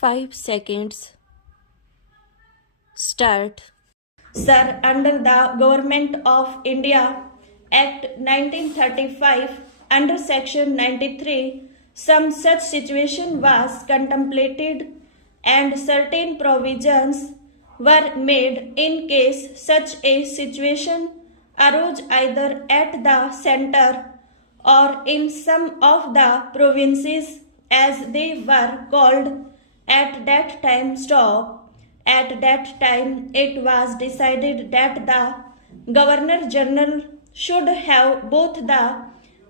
5 seconds. Start. Sir, under the Government of India Act 1935, under Section 93, some such situation was contemplated and certain provisions were made in case such a situation arose either at the center or in some of the provinces as they were called at that time. At that time, it was decided that the Governor General should have both the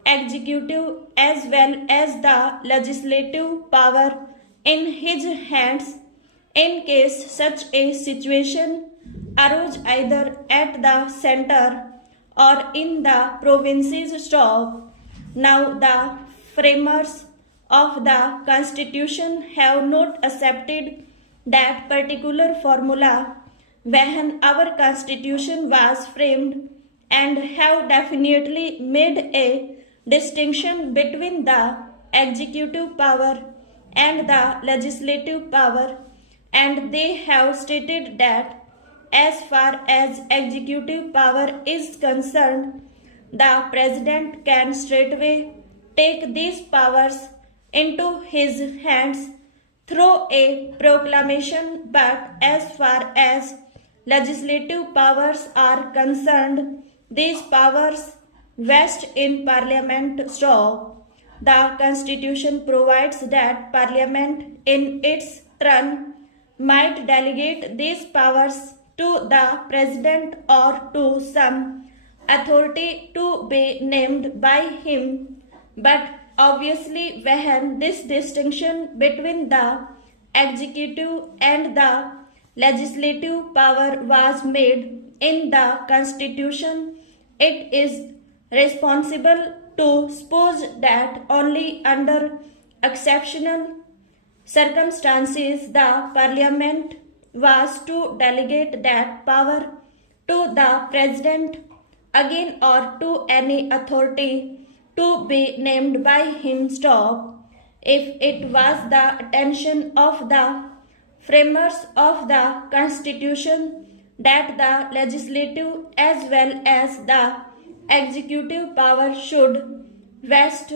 executive as well as the legislative power in his hands in case such a situation arose either at the center or in the provinces. Now, the framers of the Constitution have not accepted that particular formula when our Constitution was framed and have definitely made a distinction between the executive power and the legislative power, and they have stated that as far as executive power is concerned, the President can straightway take these powers into his hands through a proclamation, but as far as legislative powers are concerned, these powers vest in Parliament. The Constitution provides that Parliament in its turn might delegate these powers to the President or to some authority to be named by him, but obviously, when this distinction between the executive and the legislative power was made in the Constitution, it is responsible to suppose that only under exceptional circumstances the Parliament was to delegate that power to the President again or to any authority to be named by him. If it was the intention of the framers of the Constitution that the legislative as well as the executive power should vest.